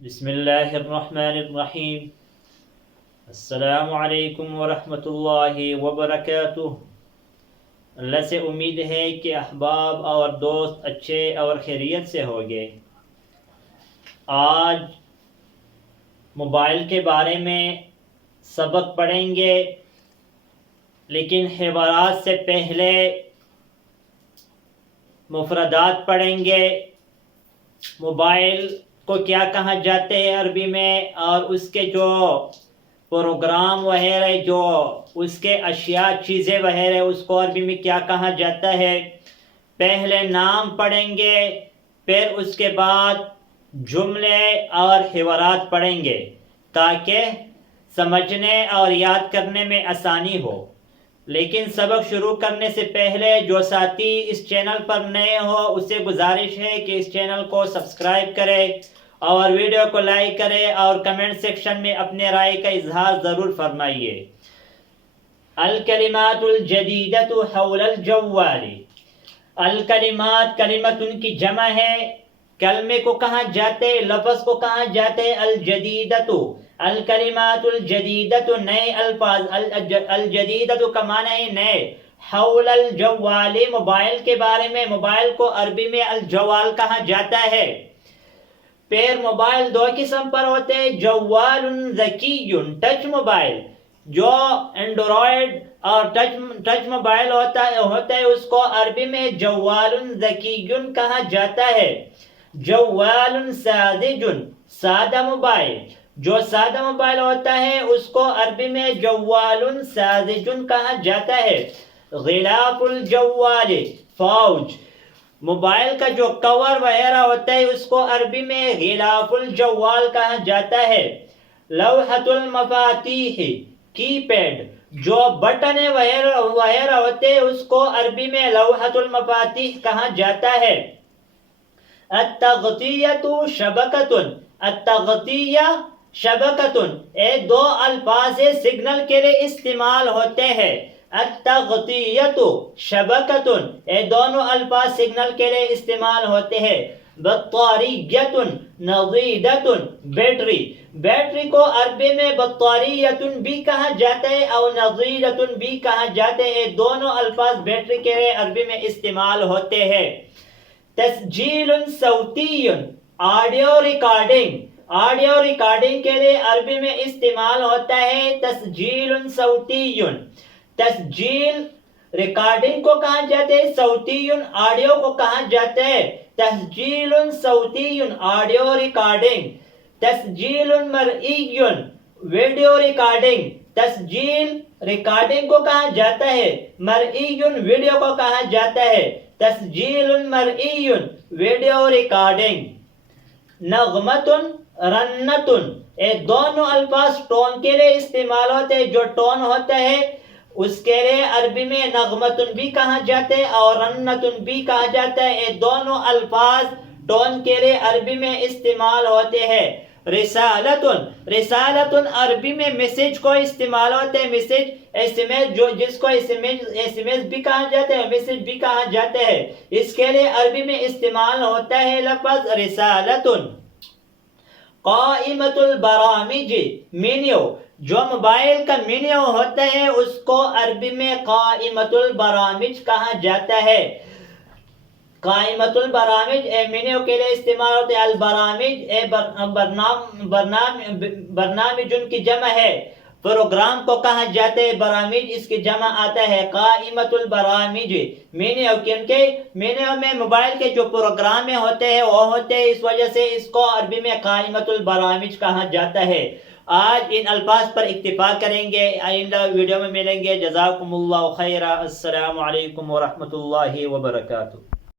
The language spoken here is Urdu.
بسم اللہ الرحمن الرحیم۔ السلام علیکم ورحمۃ اللہ وبرکاتہ۔ اللہ سے امید ہے کہ احباب اور دوست اچھے اور خیریت سے ہوگے۔ آج موبائل کے بارے میں سبق پڑھیں گے، لیکن حوارات سے پہلے مفردات پڑھیں گے۔ موبائل کو کیا کہا جاتے ہیں عربی میں، اور اس کے جو پروگرام وغیرہ، جو اس کے اشیاء چیزیں وغیرہ، اس کو عربی میں کیا کہا جاتا ہے۔ پہلے نام پڑھیں گے، پھر اس کے بعد جملے اور حوارات پڑھیں گے تاکہ سمجھنے اور یاد کرنے میں آسانی ہو۔ لیکن سبق شروع کرنے سے پہلے جو ساتھی اس چینل پر نئے ہو اس سے گزارش ہے کہ اس چینل کو سبسکرائب کرے اور ویڈیو کو لائک کرے اور کمنٹ سیکشن میں اپنے رائے کا اظہار ضرور فرمائیے۔ الکلمات الجدیدۃ حول الجوال۔ الکلمات، کلمت ان کی جمع ہے، کلمے کو کہا جاتے، لفظ کو کہا جاتے الجدیدۃ۔ الکلمات الجدیدۃ، نئے الفاظ، الجدیدۃ کا معنی ہے نئے۔ حول الجوال، موبائل کے بارے میں، موبائل کو عربی میں الجوال کہا جاتا ہے۔ پھر موبائل دو قسم پر ہوتے ہیں، جوال ذکی، ٹچ موبائل، جو اینڈرائڈ اور ٹچ موبائل ہوتا ہے اس کو عربی میں جوال ذکی کہا جاتا ہے۔ جوال ساذج، سادہ موبائل، جو سادہ موبائل ہوتا ہے اس کو عربی میں جوال ساذج کہا جاتا ہے۔ غلاف الجوال، فوج، موبائل کا جو کور وغیرہ ہوتا ہے اس کو عربی میں غلاف الجوال کہا جاتا ہے۔ لوحۃ المفاتیح، کی پیڈ، جو بٹن وغیرہ ہوتے ہیں اس کو عربی میں لوحۃ المفاتیح کہا جاتا ہے۔ التغطیۃ شبکۃ، التغطیہ شبکۃ، یہ دو الفاظ سگنل کے لیے استعمال ہوتے ہیں۔ التغطیۃ شبکۃ، یہ دونوں الفاظ سگنل کے لیے استعمال ہوتے ہیں۔ بطاریۃ نضیدۃ، بیٹری، بیٹری کو عربی میں بطاریۃ بھی کہا جاتا ہے اور نضیدۃ بھی کہا جاتا ہے، یہ دونوں الفاظ بیٹری کے لیے عربی میں استعمال ہوتے ہیں۔ تسجیل صوتی، آڈیو ریکارڈنگ، آڈیو ریکارڈنگ کے لیے عربی میں استعمال ہوتا ہے تسجیل صوتی۔ تسجیل ریکارڈنگ کو کہا جاتا ہے، صوتی آڈیو کو کہا جاتا ہے۔ تسجیل صوتی، آڈیو ریکارڈنگ۔ تسجیل مرئی، ویڈیو ریکارڈنگ، تسجیل ریکارڈنگ کو کہا جاتا ہے، مرئی ویڈیو کو کہا جاتا ہے۔ تسجیل مرئی، ویڈیو ریکارڈنگ۔ نغمۃ رنۃ، یہ دونوں الفاظ ٹون کے لیے استعمال ہوتے ہیں، جو ٹون ہوتا ہے اس کے لیے عربی میں نغمۃ بھی کہا جاتا ہے اور رنۃ بھی کہا جاتا ہے، یہ دونوں الفاظ ٹون کے لیے عربی میں استعمال ہوتے ہیں۔ رسالۃ، رسالۃ عربی میں میسج کو استعمال ہوتے ہیں، میسج، ایس ایم ایس، جو جس کو ایس ایم ایس بھی کہا جاتا ہے، میسج بھی کہا جاتا ہے، اس کے لیے عربی میں استعمال ہوتا ہے لفظ رسالۃ۔ قائمۃ البرامج، مینیو، جو موبائل کا مینیو ہوتا ہے اس کو عربی میں قائمۃ البرامج کہا جاتا ہے۔ قائمۃ البرامج مینیو کے لیے استعمال ہوتے ہیں۔ البرامج برنامج ان کی جمع ہے، پروگرام کو کہا جاتا ہے، برامج اس کی جمع آتا ہے۔ قائمۃ البرامج، مینیو، کیونکہ مینیو میں موبائل کے جو پروگرام ہوتے ہیں وہ ہوتے ہیں، اس وجہ سے اس کو عربی میں قائمۃ البرامج کہا جاتا ہے۔ آج ان الفاظ پر اکتفا کریں گے، آئندہ ویڈیو میں ملیں گے۔ جزاکم اللہ خیرا۔ السلام علیکم ورحمۃ اللہ وبرکاتہ۔